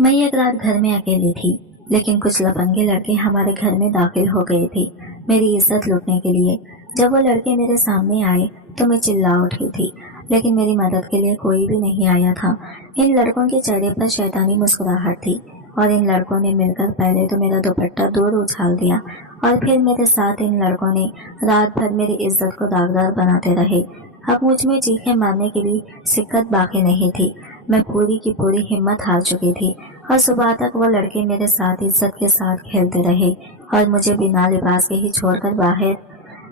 मैं एक रात घर में अकेली थी, लेकिन कुछ लफंगे लड़के हमारे घर में दाखिल हो गए थे मेरी इज्जत लूटने के लिए। जब वो लड़के मेरे सामने आए तो मैं चिल्ला उठी थी, लेकिन मेरी मदद के लिए कोई भी नहीं आया था। इन लड़कों के चेहरे पर शैतानी मुस्कुराहट थी और इन लड़कों ने मिलकर पहले तो मेरा दुपट्टा दूर उछाल दिया और फिर मेरे साथ इन लड़कों ने रात भर मेरी इज्जत को दागदार बनाते रहे। अब मुझ में चीखें मारने की भी सिक्कत बाकी नहीं थी। मैं पूरी की पूरी हिम्मत हार चुकी थी और सुबह तक वो लड़के मेरे साथ इज्जत के साथ खेलते रहे और मुझे बिना लिबास के ही छोड़कर बाहर।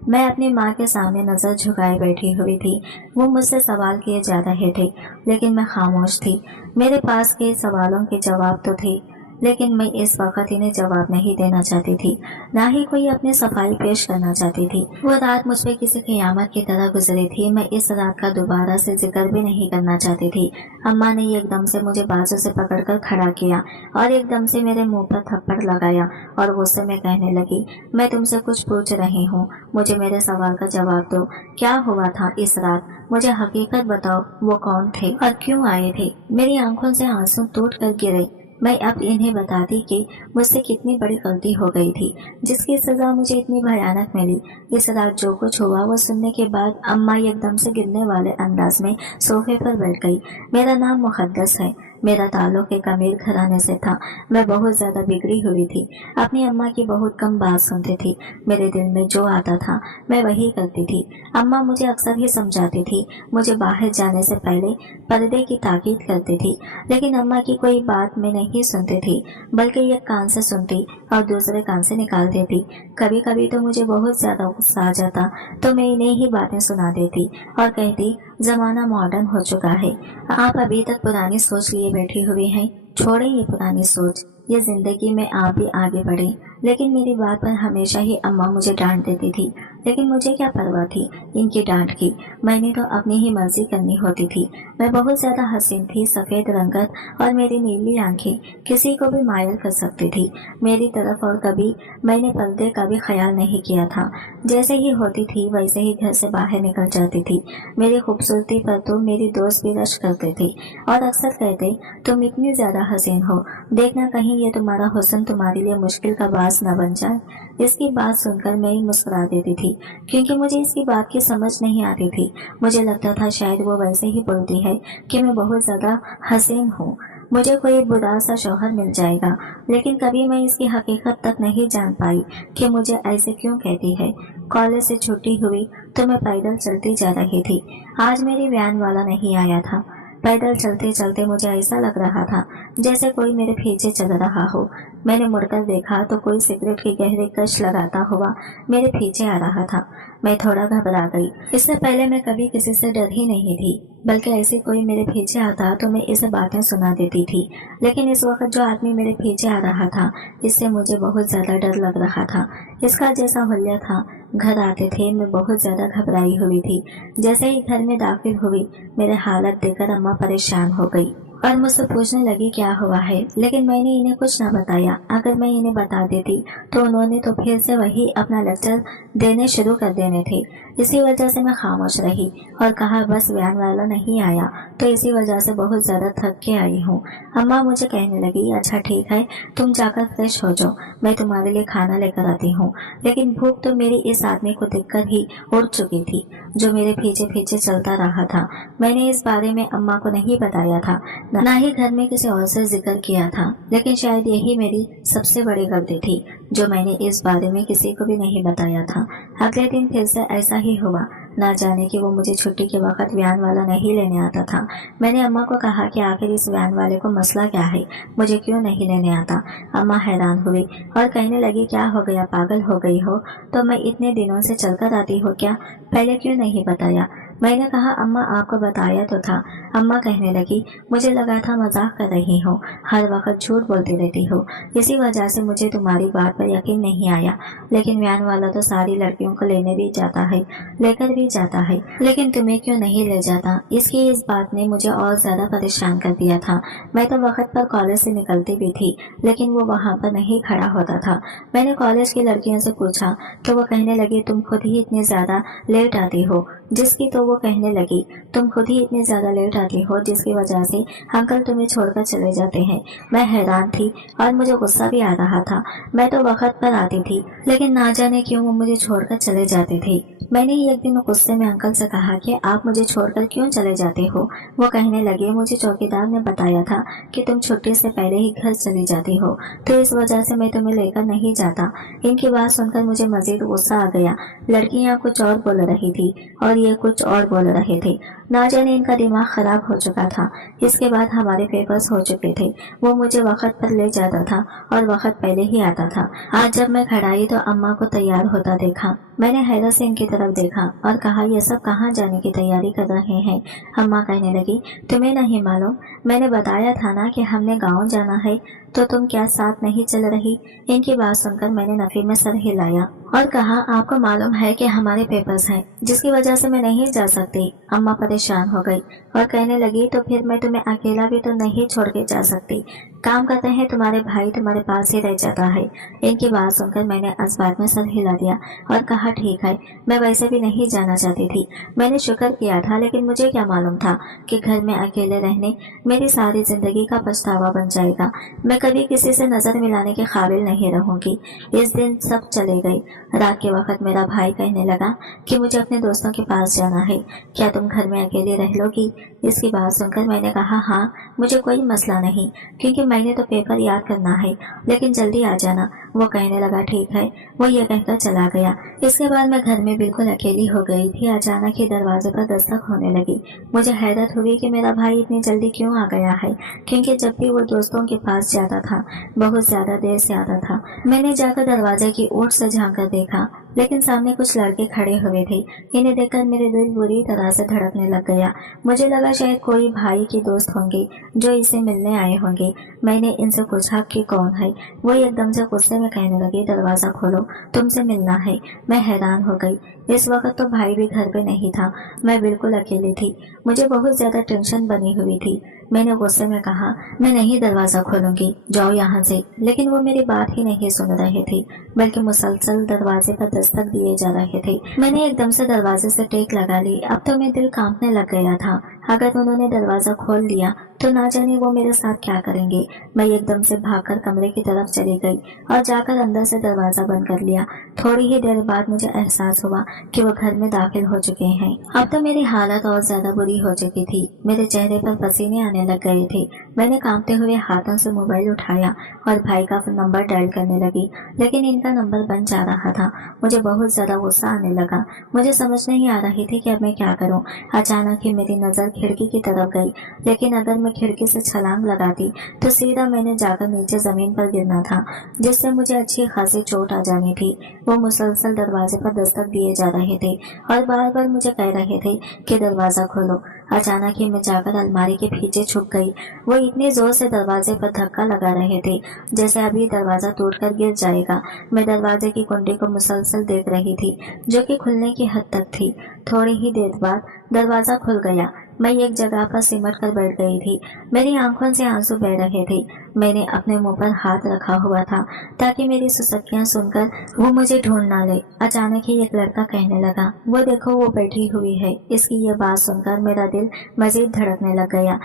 मैं अपनी माँ के सामने नजर झुकाए बैठी हुई थी। वो मुझसे सवाल किए जा रहे थे, लेकिन मैं खामोश थी। मेरे पास के सवालों के जवाब तो थे, लेकिन मैं इस वक्त इन्हें जवाब नहीं देना चाहती थी, ना ही कोई अपनी सफाई पेश करना चाहती थी। वो रात मुझ पे किसी क़यामत की तरह गुजरी थी। मैं इस रात का दोबारा से जिक्र भी नहीं करना चाहती थी। अम्मा ने एकदम से मुझे बाजू से पकड़कर खड़ा किया और एकदम से मेरे मुंह पर थप्पड़ लगाया और गुस्से में कहने लगी, मैं तुमसे कुछ पूछ रही हूँ, मुझे मेरे सवाल का जवाब दो। क्या हुआ था इस रात? मुझे हकीकत बताओ, वो कौन थे और क्यों आए थे? मेरी आंखों से आंसू टूट कर गिरे। मैं अब इन्हें बताती कि मुझसे कितनी बड़ी गलती हो गई थी, जिसकी सजा मुझे इतनी भयानक मिली। इस रात जो कुछ हुआ वो सुनने के बाद अम्मा एकदम से गिरने वाले अंदाज में सोफे पर बैठ गई। मेरा नाम मुक़द्दस है। मेरा ताल्लुक एक अमीर घराने से था। मैं बहुत ज्यादा बिगड़ी हुई थी। अपनी अम्मा की बहुत कम बात सुनती थी। मेरे दिल में जो आता था मैं वही करती थी। अम्मा मुझे अक्सर ही समझाती थी, मुझे बाहर जाने से पहले पर्दे की ताकीद करती थी, लेकिन अम्मा की कोई बात मैं नहीं सुनती थी, बल्कि एक कान से सुनती और दूसरे कान से निकाल देती। कभी कभी तो मुझे बहुत ज्यादा गुस्सा आ जाता तो मैं इन्हें ही बातें सुना देती और कहती, जमाना मॉडर्न हो चुका है, आप अभी तक पुरानी सोच लिए बैठी हुई हैं। छोड़े ये पुरानी सोच, ये जिंदगी में आप भी आगे बढ़े। लेकिन मेरी बात पर हमेशा ही अम्मा मुझे डांट देती थी, लेकिन मुझे क्या परवाह थी इनकी डांट की। मैंने तो अपनी ही मर्जी करनी होती थी। मैं बहुत ज्यादा हसीन थी, सफेद रंगत और मेरी नीली आंखें किसी को भी मायल कर सकती थी मेरी तरफ, और कभी मैंने पर्दे का भी ख्याल नहीं किया था। जैसे ही होती थी वैसे ही घर से बाहर निकल जाती थी। मेरी खूबसूरती पर तो मेरी दोस्त भी रश करते थे और अक्सर कहते, तुम इतनी ज्यादा हसीन हो, देखना कहीं ये तुम्हारा हुस्न तुम्हारे लिए मुश्किल का बास न बन जाए। इसकी बात सुनकर मैं मुस्कुरा देती थी, क्योंकि मुझे इसकी बात की समझ नहीं आती थी। मुझे लगता था शायद वो वैसे ही बोलती है कि मैं बहुत ज्यादा हसीन हूँ, मुझे कोई बुरा सा शौहर मिल जाएगा। लेकिन कभी मैं इसकी हकीकत तक नहीं जान पाई कि मुझे ऐसे क्यों कहती है। कॉलेज से छुट्टी हुई तो मैं पैदल चलती जा रही थी। आज मेरी वैन वाला नहीं आया था। पैदल चलते चलते मुझे ऐसा लग रहा था जैसे कोई मेरे पीछे चल रहा हो। मैंने मुड़कर देखा तो कोई सिगरेट की गहरी कश लगाता हुआ मेरे पीछे आ रहा था। मैं थोड़ा घबरा गई। इससे पहले मैं कभी किसी से डर ही नहीं थी, बल्कि ऐसे कोई मेरे पीछे आता तो मैं इसे बातें सुना देती थी। लेकिन इस वक्त जो आदमी मेरे पीछे आ रहा था, इससे मुझे बहुत ज्यादा डर लग रहा था। इसका जैसा हुलिया था, घर आते थे मैं बहुत ज्यादा घबराई हुई थी। जैसे ही घर में दाखिल हुई, मेरे हालत देखकर अम्मा परेशान हो गई और मुझसे पूछने लगी क्या हुआ है, लेकिन मैंने इन्हें कुछ न बताया। अगर मैं इन्हें बता देती तो उन्होंने तो फिर से वही अपना लेक्चर देने शुरू कर देने थे। इसी वजह से मैं खामोश रही और कहा, बस वैन वाला नहीं आया तो इसी वजह से बहुत ज्यादा थक के आई हूँ। अम्मा मुझे कहने लगी, अच्छा ठीक है, तुम जाकर फ्रेश हो जाओ, मैं तुम्हारे लिए खाना लेकर आती हूँ। लेकिन भूख तो मेरी इस आदमी को देखकर ही उड़ चुकी थी, जो मेरे पीछे पीछे चलता रहा था। मैंने इस बारे में अम्मा को नहीं बताया था, ना ही घर में किसी और से जिक्र किया था, लेकिन शायद यही मेरी सबसे बड़ी गलती थी जो मैंने इस बारे में किसी को भी नहीं बताया था। अगले दिन फिर से ऐसा ही हुआ। ना जाने कि वो मुझे छुट्टी के वक्त वैन वाला नहीं लेने आता था। मैंने अम्मा को कहा कि आखिर इस वैन वाले को मसला क्या है, मुझे क्यों नहीं लेने आता। अम्मा हैरान हुई और कहने लगी, क्या हो गया, पागल हो गई हो? तो मैं इतने दिनों से चलकर आती हूँ क्या, पहले क्यों नहीं बताया? मैंने कहा, अम्मा आपको बताया तो था। अम्मा कहने लगी, मुझे लगा था मजाक कर रही हो, हर वक्त झूठ बोलती रहती हो, इसी वजह से मुझे तुम्हारी बात पर यकीन नहीं आया। लेकिन वैन वाला तो सारी लड़कियों को लेने भी जाता है, लेकर भी जाता है, लेकिन तुम्हें क्यों नहीं ले जाता? इसकी इस बात ने मुझे और ज्यादा परेशान कर दिया था। मैं तो वक्त पर कॉलेज से निकलती भी थी, लेकिन वो वहाँ पर नहीं खड़ा होता था। मैंने कॉलेज की लड़कियों से पूछा तो वो कहने लगी, तुम खुद ही इतनी ज्यादा लेट आती हो, जिस की तो वो कहने लगी, तुम खुद ही इतनी ज्यादा लेट आती हो जिसकी वजह से अंकल तुम्हें छोड़कर चले जाते हैं। मैं हैरान थी और मुझे गुस्सा भी आ रहा था। मैं तो वक्त पर आती थी, लेकिन ना जाने क्यों वो मुझे छोड़कर चले जाते थे। मैंने ही एक दिन गुस्से में अंकल से कहा कि आप मुझे छोड़कर क्यों चले जाते हो। वो कहने लगे, मुझे चौकीदार ने बताया था कि तुम छुट्टी से पहले ही घर चली जाती हो, तो इस वजह से मैं तुम्हें लेकर नहीं जाता। इनकी बात सुनकर मुझे मजीद गुस्सा आ गया। लड़कियां कुछ और बोल रही थी और ये कुछ और बोल रहे थे। ना जाने इनका दिमाग खराब हो चुका था। इसके बाद हमारे पेपर्स हो चुके थे। वो मुझे वक्त पर ले जाता था और वक्त पहले ही आता था। आज जब मैं घर आई तो अम्मा को तैयार होता देखा। मैंने हैरत से इनकी तरफ देखा और कहा, ये सब कहाँ जाने की तैयारी कर रहे हैं। अम्मा कहने लगी, तुम्हें नहीं मालूम, मैंने बताया था ना कि हमने गाँव जाना है, तो तुम क्या साथ नहीं चल रही। इनकी बात सुनकर मैंने नफी में सर हिलाया और कहा, आपको मालूम है कि हमारे पेपर्स हैं, जिसकी वजह से मैं नहीं जा सकती। अम्मा परेशान हो गई और कहने लगी, तो फिर मैं तुम्हें अकेला भी तो नहीं छोड़ के जा सकती। काम करते हैं तुम्हारे भाई तुम्हारे पास ही रह जाता है। इनकी बात सुनकर मैंने इस में सर हिला दिया और कहा, ठीक है, मैं वैसे भी नहीं जाना चाहती थी। मैंने शुक्र किया था, लेकिन मुझे क्या मालूम था कि घर में अकेले रहने मेरी सारी जिंदगी का पछतावा बन जाएगा। मैं कभी किसी से नजर मिलाने के काबिल नहीं रहूंगी। इस दिन सब चले गए। रात के वक्त मेरा भाई कहने लगा कि मुझे अपने दोस्तों के पास जाना है, क्या तुम घर में अकेले रह लोगी। इसकी बात सुनकर मैंने कहा, हाँ, मुझे कोई मसला नहीं, क्योंकि मैंने तो पेपर याद करना है, लेकिन जल्दी आ जाना। वो कहने लगा, ठीक है। वो ये कहकर चला गया। इसके बाद मैं घर में बिल्कुल अकेली हो गई थी। अचानक ही दरवाजे पर दस्तक होने लगी। मुझे हैरत हुई कि मेरा भाई इतनी जल्दी क्यों आ गया है, क्योंकि जब भी वो दोस्तों के पास जाता था बहुत ज्यादा देर से आता था। मैंने जाकर दरवाजे की ओट से झांक कर देखा, लेकिन सामने कुछ लड़के खड़े हुए थे। इन्हें देखकर मेरे दिल बुरी तरह से धड़कने लग गया। मुझे लगा शायद कोई भाई के दोस्त होंगे जो इसे मिलने आए होंगे। मैंने इनसे पूछा कि कौन है। वो एकदम से गुस्से में कहने लगे, दरवाजा खोलो, तुमसे मिलना है। मैं हैरान हो गई। इस वक्त तो भाई भी घर पे नहीं था। मैं बिल्कुल अकेली थी। मुझे बहुत ज्यादा टेंशन बनी हुई थी। मैंने गुस्से में कहा, मैं नहीं दरवाजा खोलूंगी, जाओ यहाँ से। लेकिन वो मेरी बात ही नहीं सुन रहे थे, बल्कि मुसलसल दरवाजे पर दस्तक दिए जा रहे थे। मैंने एकदम से दरवाजे से टेक लगा ली। अब तो मेरा दिल कांपने लग गया था। अगर उन्होंने दरवाजा खोल दिया तो ना जाने वो मेरे साथ क्या करेंगे। मैं एकदम से भागकर कमरे की तरफ चली गई और जाकर अंदर से दरवाजा बंद कर लिया। थोड़ी ही देर बाद मुझे एहसास हुआ कि वो घर में दाखिल हो चुके हैं। अब तो मेरी हालत और ज्यादा बुरी हो चुकी थी। मेरे चेहरे पर पसीने आने लग गए थे। मैंने कांपते हुए हाथों से मोबाइल उठाया और भाई का नंबर डायल करने लगी, लेकिन इनका नंबर बंद जा रहा था। मुझे बहुत ज्यादा गुस्सा आने लगा। मुझे समझ नहीं आ रही थी कि अब मैं क्या करूं। अचानक ही मेरी नजर खिड़की की तरफ गई, लेकिन अगर मैं खिड़की से छलांग लगाती तो सीधा मैंने जाकर नीचे जमीन पर गिरना था, जिससे मुझे अच्छी खासी चोट आ जानी थी। वो मुसलसल दरवाजे पर दस्तक दिए जा रहे थे और बार बार मुझे कह रहे थे कि दरवाजा खोलो। अचानक ही मैं जाकर अलमारी के पीछे छुप गई। वो इतनी जोर से दरवाजे पर धक्का लगा रहे थे जैसे अभी दरवाजा टूटकर गिर जाएगा। मैं दरवाजे की कुंडी को मुसलसल देख रही थी, जो कि खुलने की हद तक थी। थोड़ी ही देर बाद दरवाजा खुल गया। मैं एक जगह पर सिमट कर बैठ गई थी। मेरी आंखों से आंसू बह रहे थे। मैंने अपने मुंह पर हाथ रखा हुआ था ताकि मेरी सुसक्कियां सुनकर वो मुझे ढूंढ ना ले। अचानक ही एक लड़का कहने लगा, वो देखो, वो बैठी हुई है। इसकी ये बात सुनकर मेरा दिल मजीद धड़कने लग गया।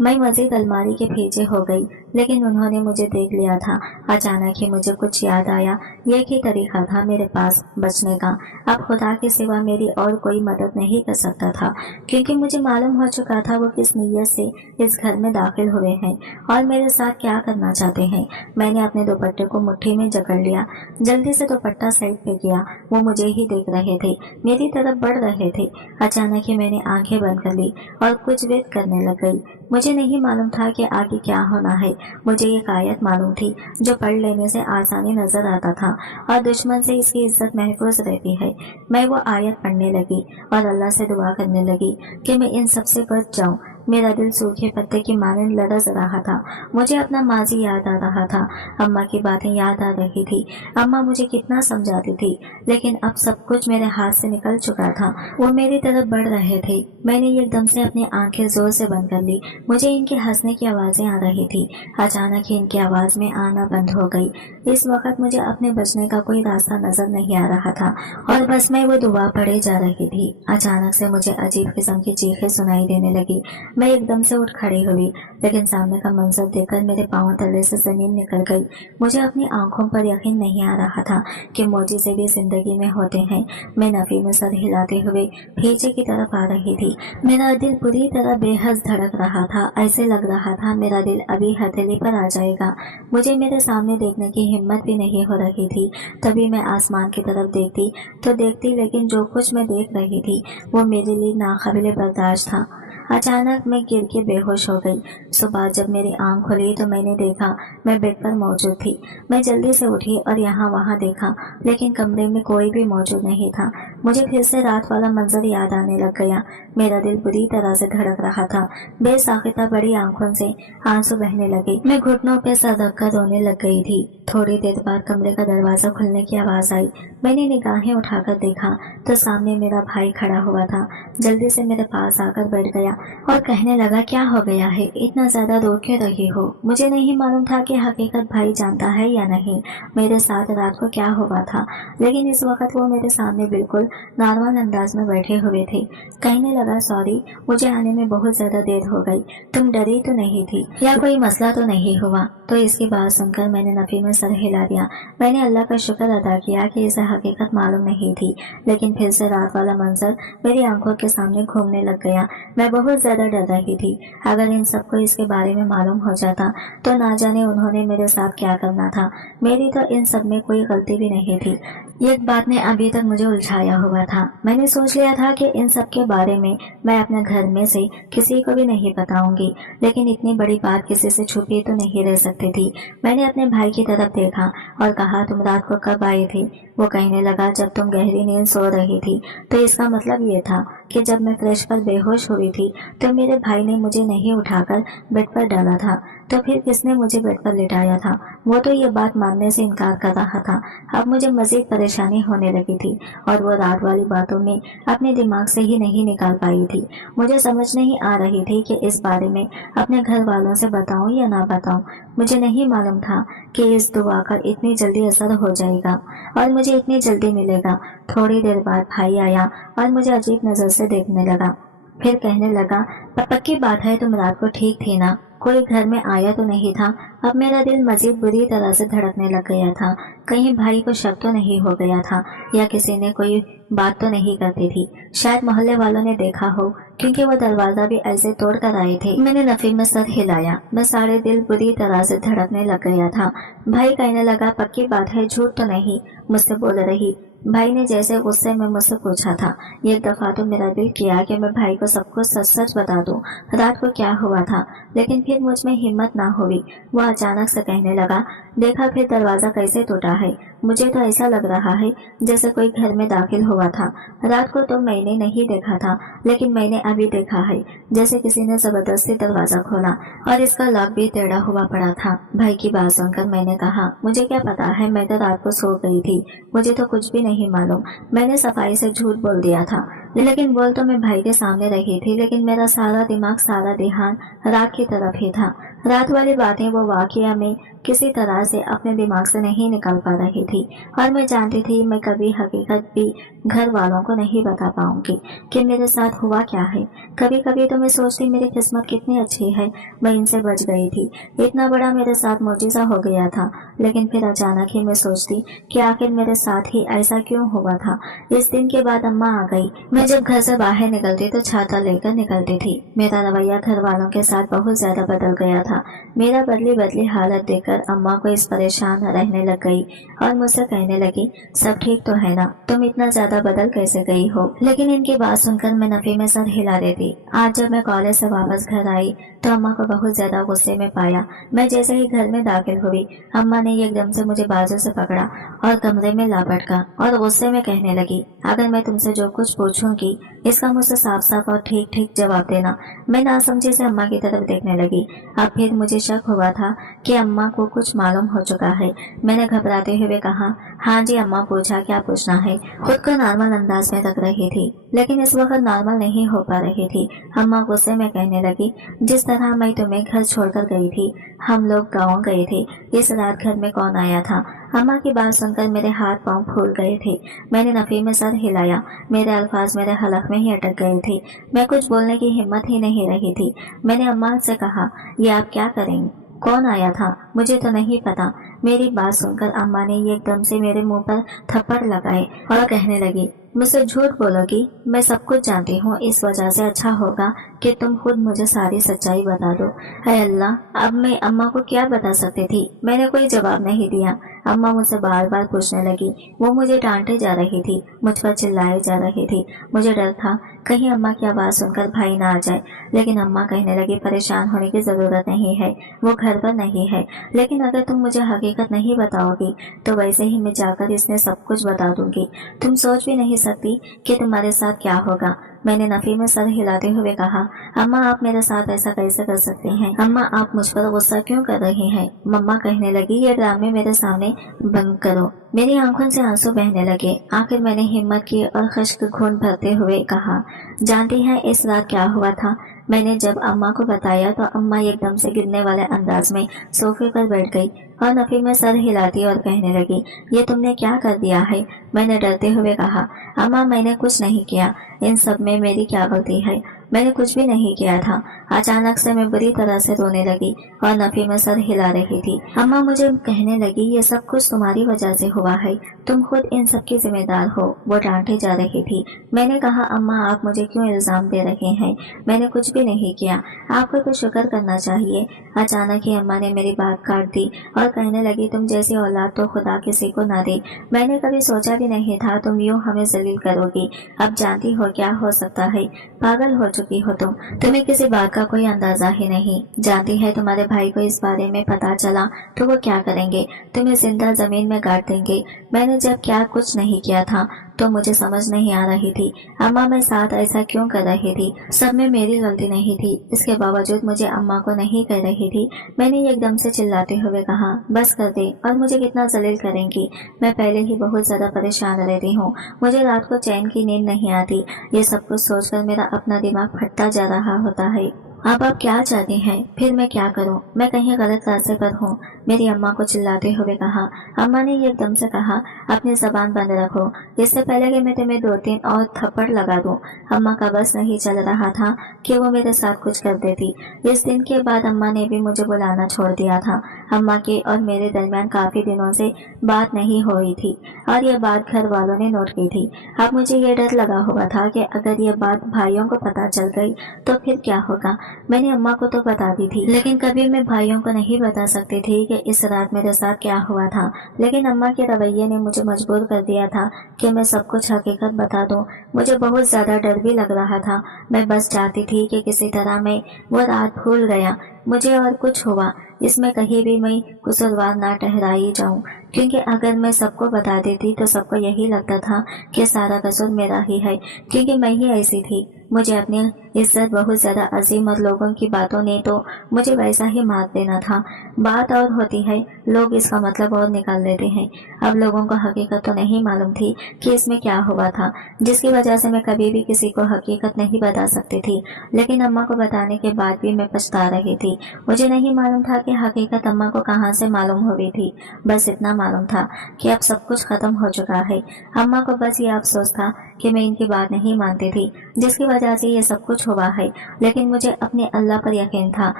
मैं मजीद अलमारी के पीछे हो गई, लेकिन उन्होंने मुझे देख लिया था। अचानक ही मुझे कुछ याद आया। एक ही तरीका था मेरे पास बचने का। अब खुदा के सिवा मेरी और कोई मदद नहीं कर सकता था, क्योंकि मुझे मालूम हो चुका था वो किस नीयत से इस घर में दाखिल हुए हैं और मेरे साथ क्या करना चाहते हैं। मैंने अपने दुपट्टे को मुट्ठी में जकड़ लिया। जल्दी से दुपट्टा साइड पे किया। वो मुझे ही देख रहे थे, मेरी तरफ बढ़ रहे थे। अचानक ही मैंने आंखें बंद कर ली और कुछ वेट करने लग गई। मुझे नहीं मालूम था कि आगे क्या होना है। मुझे एक आयत मालूम थी जो पढ़ लेने से आसानी नजर आता था और दुश्मन से इसकी इज्जत महफूज रहती है। मैं वो आयत पढ़ने लगी और अल्लाह से दुआ करने लगी कि मैं इन सब से बच जाऊं। मेरा दिल सूखे पत्ते की मानंद लरज रहा था। मुझे अपना माजी याद आ रहा था, अम्मा की बातें याद आ रही थी। अम्मा मुझे कितना समझाती थी, लेकिन अब सब कुछ मेरे हाथ से निकल चुका था। वो मेरी तरफ बढ़ रहे थे। मैंने एकदम से अपनी आंखें जोर से बंद कर ली। मुझे इनके हंसने की आवाजें आ रही थी। अचानक ही इनकी आवाज में आना बंद हो गई। इस वक्त मुझे अपने बचने का कोई रास्ता नजर नहीं आ रहा था और बस मैं वो दुआ पड़े जा रही थी। अचानक से मुझे अजीब किस्म की चीखें सुनाई देने लगी। मैं एकदम से उठ खड़ी हुई, लेकिन सामने का मंजर देखकर मेरे पांव तले से जमीन निकल गई। मुझे अपनी आंखों पर यकीन नहीं आ रहा था कि मौजूदे भी जिंदगी में होते हैं। मैं नफी में सर हिलाते हुए पीछे की तरफ आ रही थी। मेरा दिल पूरी तरह बेहद धड़क रहा था। ऐसे लग रहा था मेरा दिल अभी हथेली पर आ जाएगा। मुझे मेरे सामने देखने की हिम्मत भी नहीं हो रही थी। तभी मैं आसमान की तरफ देखती, लेकिन जो कुछ मैं देख रही थी वो मेरे लिए नाकाबिले बर्दाश्त था। अचानक मैं गिर के बेहोश हो गई। सुबह जब मेरी आंख खुली तो मैंने देखा मैं बेड पर मौजूद थी। मैं जल्दी से उठी और यहाँ वहाँ देखा, लेकिन कमरे में कोई भी मौजूद नहीं था। मुझे फिर से रात वाला मंजर याद आने लग गया। मेरा दिल बुरी तरह से धड़क रहा था। बेसाख्ता बड़ी आंखों से आंसू बहने लगे। मैं घुटनों पे सर रखकर रोने लग गई थी। थोड़ी देर बाद कमरे का दरवाजा खुलने की आवाज आई। मैंने निगाहें उठाकर देखा तो सामने मेरा भाई खड़ा हुआ था। जल्दी से मेरे पास आकर बैठ गया और कहने लगा, क्या हो गया है, इतना ज्यादा रो क्यों रही हो? मुझे नहीं मालूम था कि हकीकत भाई जानता है या नहीं, मेरे साथ रात को क्या हुआ था, लेकिन इस वक्त वो मेरे सामने बिल्कुल नॉर्मल अंदाज में बैठे हुए थे। कहने लगा, सॉरी, मुझे आने में बहुत ज्यादा देर हो गई। तुम डरी तो नहीं थी या कोई मसला तो नहीं हुआ? तो इसकी बात सुनकर मैंने नफी में सर हिला दिया। मैंने अल्लाह का शुक्र अदा किया कि इसे हकीकत मालूम नहीं थी, लेकिन फिर से रात वाला मंजर मेरी आंखों के सामने घूमने लग गया। मैं बहुत ज्यादा डर रही थी। अगर इन सबको इसके बारे में मालूम हो जाता तो ना जाने उन्होंने मेरे साथ क्या करना था। मेरी तो इन सब में कोई गलती भी नहीं थी। एक बात ने अभी तक मुझे उलझाया हुआ था। मैंने सोच लिया था कि इन सब के बारे में मैं अपने घर में से किसी को भी नहीं बताऊंगी, लेकिन इतनी बड़ी बात किसी से छुपी तो नहीं रह सकती थी। मैंने अपने भाई की तरफ देखा और कहा, तुम रात को कब आए थे? वो कहने लगा, जब तुम गहरी नींद सो रही थी। तो इसका मतलब ये था कि जब मैं फ्रेश पर बेहोश हुई थी तो मेरे भाई ने मुझे नहीं उठाकर बेड पर डाला था। तो फिर किसने मुझे बेड पर लिटाया था? वो तो ये बात मानने से इनकार कर रहा था। अब मुझे मजीद परेशानी होने लगी थी और वो रात वाली बातों में अपने दिमाग से ही नहीं निकाल पाई थी। मुझे समझ नहीं आ रही थी कि इस बारे में अपने घर वालों से बताऊं या ना बताऊं। मुझे नहीं मालूम था कि इस दुआ का इतनी जल्दी असर हो जाएगा और मुझे इतनी जल्दी मिलेगा। थोड़ी देर बाद भाई आया और मुझे अजीब नजर से देखने लगा। फिर कहने लगा, पक्की बात है, तुम रात को ठीक थी ना? कोई घर में आया तो नहीं था? अब मेरा दिल मजीद बुरी तरह से धड़कने लग गया था। कहीं भाई को शक तो नहीं हो गया था या किसी ने कोई बात तो नहीं करती थी। शायद मोहल्ले वालों ने देखा हो, क्योंकि वो दरवाजा भी ऐसे तोड़ कर आए थे। मैंने नफी में सर हिलाया। मैं सारे दिल बुरी तरह से धड़कने लग गया था। भाई कहने लगा, पक्की बात है, झूठ तो नहीं मुझसे बोल रही? भाई ने जैसे गुस्से में मुझसे पूछा था। एक दफा तो मेरा दिल किया कि मैं भाई को सब कुछ सच सच बता दूं, रात को क्या हुआ था, लेकिन फिर मुझ में हिम्मत ना हुई। वो अचानक से कहने लगा, देखा फिर दरवाजा कैसे टूटा है? मुझे तो ऐसा लग रहा है जैसे कोई घर में दाखिल हुआ था। रात को तो मैंने नहीं देखा था, लेकिन मैंने अभी देखा है जैसे किसी ने जबरदस्ती दरवाजा खोला और इसका लॉक भी टेढ़ा हुआ पड़ा था। भाई की बात सुनकर मैंने कहा, मुझे क्या पता है, मैं तो रात को सो गई थी, मुझे तो कुछ भी नहीं मालूम। मैंने सफाई से झूठ बोल दिया था, लेकिन बोल तो मैं भाई के सामने रही थी, लेकिन मेरा सारा दिमाग, सारा ध्यान रात की तरफ ही था। रात वाली बातें वो वाकया में किसी तरह से अपने दिमाग से नहीं निकल पा रही थी और मैं जानती थी मैं कभी हकीकत भी घर वालों को नहीं बता पाऊंगी कि मेरे साथ हुआ क्या है। कभी कभी तो मैं सोचती मेरी किस्मत कितनी अच्छी है, मैं इनसे बच गई थी। इतना बड़ा मेरे साथ मौजूदा हो गया था, लेकिन फिर अचानक ही मैं सोचती कि आखिर मेरे साथ ही ऐसा क्यों हुआ था। इस दिन के बाद अम्मा आ गई। मैं जब घर से बाहर निकलती तो छाता लेकर निकलती थी। मेरा रवैया घर वालों के साथ बहुत ज्यादा बदल गया था। था। मेरा बदली बदली हालत देखकर अम्मा को इस परेशान रहने लग गई और मुझसे कहने लगी, सब ठीक तो है ना, तुम इतना ज्यादा बदल कैसे गई हो। लेकिन इनकी बात सुनकर मैं नफी में सर हिला देती। आज जब मैं कॉलेज से वापस घर आई तो अम्मा को बहुत ज्यादा गुस्से में पाया। मैं जैसे ही घर में दाखिल हुई, अम्मा ने एकदम से मुझे बाजू से पकड़ा और कमरे में लापटका और गुस्से में कहने लगी, अगर मैं तुमसे जो कुछ पूछूंगी इसका मुझसे साफ साफ और ठीक ठीक जवाब देना। मैं नासमझी से अम्मा की तरफ देखने लगी। अब फिर मुझे शक हुआ था कि अम्मा को कुछ मालूम हो चुका है। मैंने घबराते हुए कहा, हाँ जी अम्मा, पूछा क्या पूछना है। खुद को नॉर्मल अंदाज में रख रही थी लेकिन इस वक्त नॉर्मल नहीं हो पा रही थी। अम्मा गुस्से में कहने लगी, जिस तरह मैं तुम्हें घर छोड़कर गई थी, हम लोग गाँव गए थे, इस रात घर में कौन आया था। अम्मा की बात सुनकर मेरे हाथ पांव फूल गए थे। मैंने नफी में सर हिलाया। मेरे अल्फाज मेरे हलक में ही अटक गए थे। मैं कुछ बोलने की हिम्मत ही नहीं रही थी। मैंने अम्मा से कहा, ये आप क्या करेंगे, कौन आया था, मुझे तो नहीं पता। मेरी बात सुनकर अम्मा ने एकदम से मेरे मुंह पर थप्पड़ लगाए और कहने लगी, मुझसे झूठ बोलोगी, मैं सब कुछ जानती हूँ, इस वजह से अच्छा होगा कि तुम खुद मुझे सारी सच्चाई बता दो। है अल्लाह, अब मैं अम्मा को क्या बता सकती थी। मैंने कोई जवाब नहीं दिया। अम्मा मुझसे बार बार पूछने लगी। वो मुझे डांटे जा रही थी, मुझ पर चिल्लाए जा रही थी। मुझे डर था कहीं अम्मा की आवाज़ सुनकर भाई ना आ जाए। लेकिन अम्मा कहने लगी, परेशान होने की ज़रूरत नहीं है, वो घर पर नहीं है। लेकिन अगर तुम मुझे हकीकत नहीं बताओगी तो वैसे ही मैं जाकर इसने सब कुछ बता दूंगी। तुम सोच भी नहीं सकती कि तुम्हारे साथ क्या होगा। मैंने नफी में सर हिलाते हुए कहा, अम्मा आप मेरे साथ ऐसा कैसे कर सकती हैं। अम्मा आप मुझ पर गुस्सा क्यों कर रही हैं। मम्मा कहने लगी, ये ड्रामे मेरे सामने बंद करो। मेरी आंखों से आंसू बहने लगे। आखिर मैंने हिम्मत की और खश्क खून भरते हुए कहा, जानती हैं इस रात क्या हुआ था। मैंने जब अम्मा को बताया तो अम्मा एकदम से गिरने वाले अंदाज में सोफे पर बैठ गई और नफी में सर हिलाती और कहने लगी, ये तुमने क्या कर दिया है। मैंने डरते हुए कहा, अम्मा मैंने कुछ नहीं किया, इन सब में मेरी क्या गलती है, मैंने कुछ भी नहीं किया था। अचानक से मैं बुरी तरह से रोने लगी और नफी में सर हिला रही थी। अम्मा मुझे कहने लगी, ये सब कुछ तुम्हारी वजह से हुआ है, तुम खुद इन सब की जिम्मेदार हो। वो डांटे जा रही थी। मैंने कहा, अम्मा आप मुझे क्यों इल्जाम दे रहे हैं, मैंने कुछ भी नहीं किया, आपको तो शुक्र करना चाहिए। अचानक ही अम्मा ने मेरी बात काट दी और कहने लगी, तुम जैसी औलाद तो खुदा किसी को ना दे। मैंने कभी सोचा भी नहीं था तुम यूं हमें जलील करोगी। अब जानती हो क्या हो सकता है, पागल हो चुकी हो तुम, तुम्हें किसी बात का कोई अंदाजा ही नहीं। जानती है तुम्हारे भाई को इस बारे में पता चला तो वो क्या करेंगे, तुम्हें जिंदा जमीन में गाड़ देंगे। मैंने जब क्या कुछ नहीं किया था तो मुझे समझ नहीं आ रही थी। अम्मा मैं साथ ऐसा क्यों कर रही थी, सब में मेरी गलती नहीं थी, इसके बावजूद मुझे अम्मा को नहीं कह रही थी। मैंने एकदम से चिल्लाते हुए कहा, बस कर दे, और मुझे कितना जलील करेंगी। मैं पहले ही बहुत ज्यादा परेशान रहती हूँ, मुझे रात को चैन की नींद नहीं आती। ये सब कुछ सोचकर मेरा अपना दिमाग फटता जा रहा होता है। अब आप क्या चाहते हैं, फिर मैं क्या करूं, मैं कहीं गलत रास्ते पर हूं। मेरी अम्मा को चिल्लाते हुए कहा। अम्मा ने एकदम से कहा, अपनी जबान बंद रखो, इससे पहले कि मैं तुम्हें 2-3 और थप्पड़ लगा दूं। अम्मा का बस नहीं चल रहा था कि वो मेरे साथ कुछ कर देती। इस दिन के बाद अम्मा ने भी मुझे बुलाना छोड़ दिया था। अम्मा के और मेरे दरमियान काफी दिनों से बात नहीं हो रही थी और यह बात घर वालों ने नोट की थी। अब मुझे ये डर लगा हुआ था कि अगर ये बात भाइयों को पता चल गई तो फिर क्या होगा। मैंने अम्मा को तो बता दी थी लेकिन कभी मैं भाइयों को नहीं बता सकती थी कि इस रात मेरे साथ क्या हुआ था। लेकिन अम्मा के रवैये ने मुझे मजबूर कर दिया था कि मैं सब कुछ हकीकत बता दूं। मुझे बहुत ज्यादा डर भी लग रहा था। मैं बस चाहती थी कि किसी तरह मैं वो रात भूल गया, मुझे और कुछ हुआ इसमें कहीं भी मैं कसूरवार ना ठहराई जाऊं, क्योंकि अगर मैं सबको बता देती तो सबको यही लगता था कि सारा कसूर मेरा ही है, क्योंकि मैं ही ऐसी थी। मुझे अपनी इज्जत बहुत ज्यादा अजीम और लोगों की बातों ने तो मुझे वैसा ही मार देना था। बात और होती है, लोग इसका मतलब और निकाल देते हैं। अब लोगों को हकीकत तो नहीं मालूम थी कि इसमें क्या हुआ था, जिसकी वजह से मैं कभी भी किसी को हकीकत नहीं बता सकती थी। लेकिन अम्मा को बताने के बाद भी मैं पछता रही थी। मुझे नहीं मालूम था कि हकीकत अम्मा को कहाँ से मालूम हो रही थी। बस इतना मालूम था कि अब सब कुछ खत्म हो चुका है। अम्मा को बस ये अफसोस था कि मैं इनकी बात नहीं मानती थी, जिसकी वजह से ये सब कुछ कुछ हुआ है, लेकिन मुझे अपने अल्लाह पर यकीन था।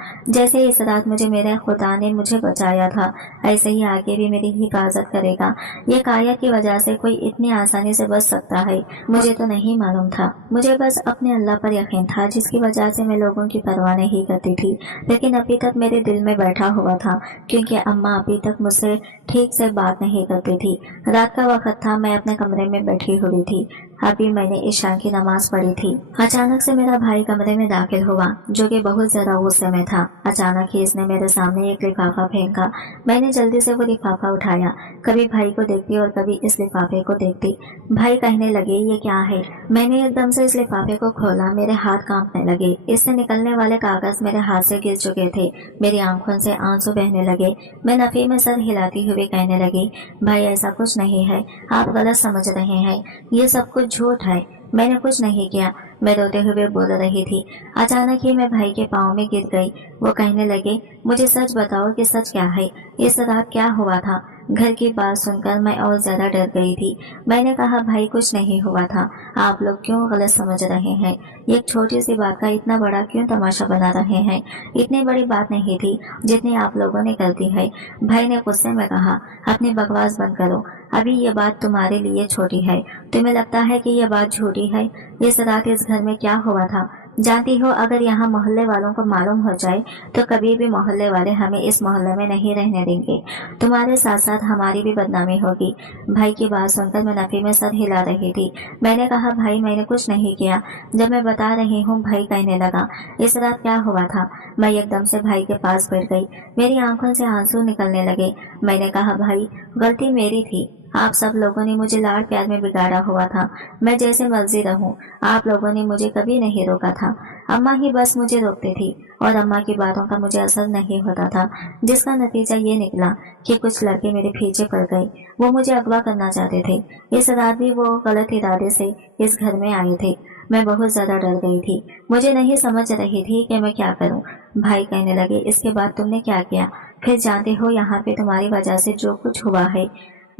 जैसे इस रात मुझे मेरे खुदा ने मुझे बचाया था, ऐसे ही आगे भी मेरी हिफाजत करेगा। ये काया की वजह से कोई इतनी आसानी से बच सकता है, मुझे तो नहीं मालूम था। मुझे बस अपने अल्लाह पर यकीन था, जिसकी वजह से मैं लोगों की परवाह नहीं करती थी। लेकिन अभी तक मेरे दिल में बैठा हुआ था, क्योंकि अम्मा अभी तक मुझसे ठीक से बात नहीं करती थी। रात का वक्त था, मैं अपने कमरे में बैठी हुई थी। अभी मैंने ईशा की नमाज पढ़ी थी। अचानक से मेरा भाई कमरे में दाखिल हुआ, जो कि बहुत ज्यादा गुस्से में था। अचानक ही इसने मेरे सामने एक लिफाफा फेंका। मैंने जल्दी से वो लिफाफा उठाया, कभी भाई को देखती और कभी इस लिफाफे को देखती। भाई कहने लगे, ये क्या है? मैंने एकदम से इस लिफाफे को खोला, मेरे हाथ कांपने लगे। इससे निकलने वाले कागज मेरे हाथ से गिर चुके थे। मेरी आंखों से आंसू बहने लगे। मैं नफी में सर हिलाती हुई कहने लगी, भाई ऐसा कुछ नहीं है, आप गलत समझ रहे हैं, ये सब कुछ झूठ है, मैंने कुछ नहीं किया। मैं रोते हुए बोल रही थी। अचानक ही मैं भाई के पाँव में गिर गई। वो कहने लगे, मुझे सच बताओ कि सच क्या है, इस रात क्या हुआ था? घर की बात सुनकर मैं और ज्यादा डर गई थी। मैंने कहा, भाई कुछ नहीं हुआ था, आप लोग क्यों गलत समझ रहे हैं? एक छोटी सी बात का इतना बड़ा क्यों तमाशा बना रहे हैं? इतनी बड़ी बात नहीं थी जितनी आप लोगों ने कर दी है। भाई ने गुस्से में कहा, अपनी बकवास बंद करो, अभी ये बात तुम्हारे लिए छोटी है। तुम्हें लगता है कि ये बात झूठी है? इस रात इस घर में क्या हुआ था जानती हो? अगर यहाँ मोहल्ले वालों को मालूम हो जाए तो कभी भी मोहल्ले वाले हमें इस मोहल्ले में नहीं रहने देंगे। तुम्हारे साथ साथ हमारी भी बदनामी होगी। भाई की बात सुनकर मैं नफी में सर हिला रही थी। मैंने कहा, भाई मैंने कुछ नहीं किया। जब मैं बता रही हूँ, भाई कहने लगा, इस रात क्या हुआ था? मैं एकदम से भाई के पास बैठ गई। मेरी आंखों से आंसू निकलने लगे। मैंने कहा, भाई गलती मेरी थी, आप सब लोगों ने मुझे लाड़ प्यार में बिगाड़ा हुआ था। मैं जैसे मर्जी रहूं, आप लोगों ने मुझे कभी नहीं रोका था। अम्मा ही बस मुझे रोकती थी और अम्मा की बातों का मुझे असर नहीं होता था, जिसका नतीजा ये निकला कि कुछ लड़के मेरे पीछे पड़ गए। वो मुझे अगवा करना चाहते थे। इस रात भी वो गलत इरादे से इस घर में आए थे। मैं बहुत ज्यादा डर गई थी। मुझे नहीं समझ रही थी कि मैं क्या करूं। भाई कहने लगे, इसके बाद तुमने क्या किया? फिर जानते हो यहाँ पे तुम्हारी वजह से जो कुछ हुआ है।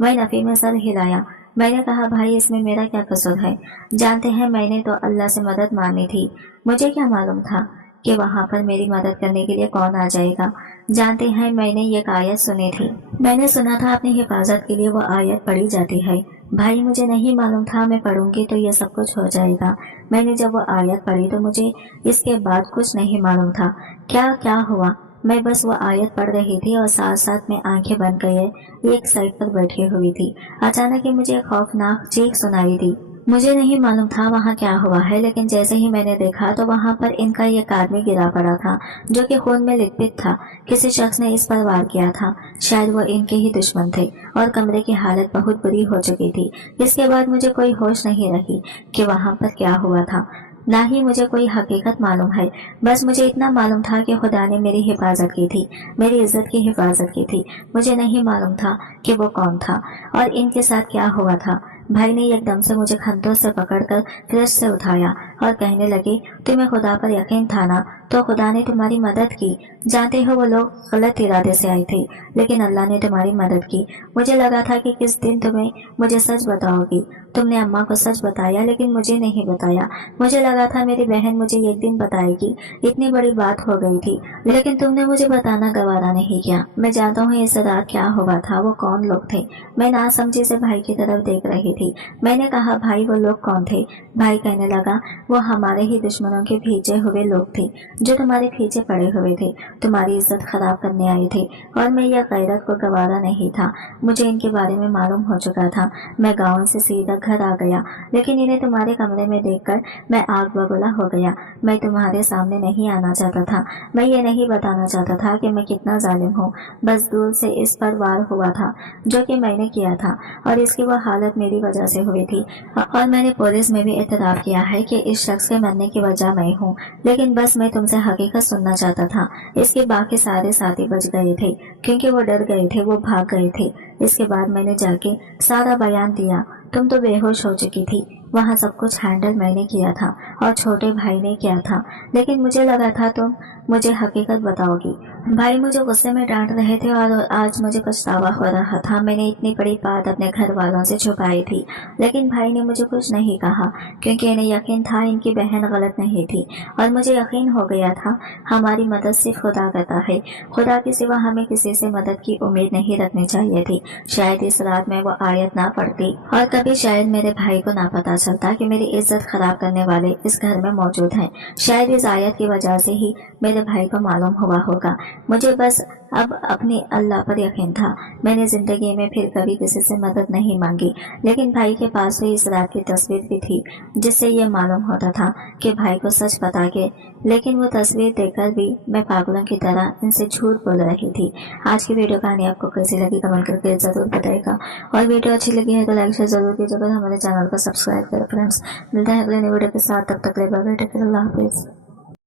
मैं नफी में सर हिलाया। मैंने कहा, भाई इसमें मेरा क्या कसूर है? जानते हैं, मैंने तो अल्लाह से मदद मांगी थी। मुझे क्या मालूम था कि वहाँ पर मेरी मदद करने के लिए कौन आ जाएगा। जानते हैं, मैंने ये आयत सुनी थी। मैंने सुना था अपनी हिफाजत के लिए वो आयत पढ़ी जाती है। भाई मुझे नहीं मालूम था मैं पढ़ूंगी तो ये सब कुछ हो जाएगा। मैंने जब वो आयत पढ़ी तो मुझे इसके बाद कुछ नहीं मालूम था क्या क्या हुआ। मैं बस वो आयत पढ़ रही थी और साथ साथ में आंखें बंद किए एक साइड पर बैठी हुई थी। अचानक ही मुझे खौफनाक चीख सुनाई दी। मुझे नहीं मालूम था वहाँ क्या हुआ है, लेकिन जैसे ही मैंने देखा तो वहाँ पर इनका एक आदमी गिरा पड़ा था, जो कि खून में लिपट था। किसी शख्स ने इस पर वार किया था। शायद वो इनके ही दुश्मन थे और कमरे की हालत बहुत बुरी हो चुकी थी। इसके बाद मुझे कोई होश नहीं रही कि वहाँ पर क्या हुआ था, ना ही मुझे कोई हकीकत मालूम है। बस मुझे इतना मालूम था कि खुदा ने मेरी हिफाजत की थी, मेरी इज्जत की हिफाजत की थी। मुझे नहीं मालूम था कि वो कौन था और इनके साथ क्या हुआ था। भाई ने एकदम से मुझे खंतों से पकड़कर फ्रिज से उठाया और कहने लगे, तुम्हें खुदा पर यकीन था ना, तो खुदा ने तुम्हारी मदद की। जानते हो, वो लोग गलत इरादे से आए थे, लेकिन अल्लाह ने तुम्हारी मदद की। मुझे लगा था कि किस दिन तुम्हें मुझे सच बताओगी। तुमने अम्मा को सच बताया, लेकिन मुझे नहीं बताया। मुझे लगा था मेरी बहन मुझे एक दिन बताएगी। इतनी बड़ी बात हो गई थी, लेकिन तुमने मुझे बताना गवारा नहीं किया। मैं जानता हूँ इस रात क्या हुआ था, वो कौन लोग थे। मैं नासमझी से भाई की तरफ देख रही थी। मैंने कहा, भाई वो लोग कौन थे? भाई कहने लगा, वो हमारे ही दुश्मनों के भेजे हुए लोग थे, जो तुम्हारे पीछे पड़े हुए थे, तुम्हारी इज्जत खराब करने आए थे। और मैं यह गैरत को गवारा नहीं था। मुझे इनके बारे में मालूम हो चुका था। मैं गाँव से सीधा घर आ गया, लेकिन इन्हें तुम्हारे कमरे में देखकर मैं आग बबूला हो गया। मैं तुम्हारे सामने नहीं आना चाहता था। मैं ये नहीं बताना चाहता था कि मैं कितना जालिम हूँ। बस दूर से इस पर वार हुआ था, जो कि मैंने किया था, और इसकी वो हालत मेरी वजह से हुई थी। और मैंने पुलिस में भी इतराफ किया है कि इस शख्स के मरने की वजह मैं हूँ। लेकिन बस मैं तुमसे हकीकत सुनना चाहता था। इसके बाकी सारे साथी बच गए थे, क्योंकि वो डर गए थे, वो भाग गए थे। इसके बाद मैंने जाके सारा बयान दिया। तुम तो बेहोश हो चुकी थी। वहाँ सब कुछ हैंडल मैंने किया था और छोटे भाई ने किया था, लेकिन मुझे लगा था तुम मुझे हकीकत बताओगी। भाई मुझे गुस्से में डांट रहे थे और आज मुझे पछतावा हो रहा था। मैंने इतनी बड़ी बात अपने घर वालों से छुपाई थी, लेकिन भाई ने मुझे कुछ नहीं कहा क्योंकि इन्हें यकीन था इनकी बहन गलत नहीं थी। और मुझे यकीन हो गया था हमारी मदद सिर्फ खुदा करता है, खुदा के सिवा हमें किसी से मदद की उम्मीद नहीं रखनी चाहिए थी। शायद इस रात में वो आयत ना पड़ती और कभी शायद मेरे भाई को ना पता चलता कि मेरी इज्जत खराब करने वाले इस घर में मौजूद हैं। शायद इस आयत की वजह से ही मेरे भाई को मालूम हुआ होगा। मुझे बस अब अपने अल्लाह पर यकीन था। मैंने जिंदगी में फिर कभी किसी से मदद नहीं मांगी, लेकिन भाई के पास हुई इस रात की तस्वीर भी थी जिससे ये मालूम होता था कि भाई को सच पता के, लेकिन वो तस्वीर देखकर भी मैं पागलों की तरह इनसे झूठ बोल रही थी। आज की वीडियो कहानी आपको कैसी लगी कमेंट करके जरूर बताइएगा, और वीडियो अच्छी लगी है तो लाइक शेयर जरूर कीजिएगा। हमारे चैनल को सब्सक्राइब करें फ्रेंड्स। मिलते हैं अगले नई वीडियो के साथ, तब तक के लिए बाय बाय, टेक केयर, अल्लाह हाफिज़।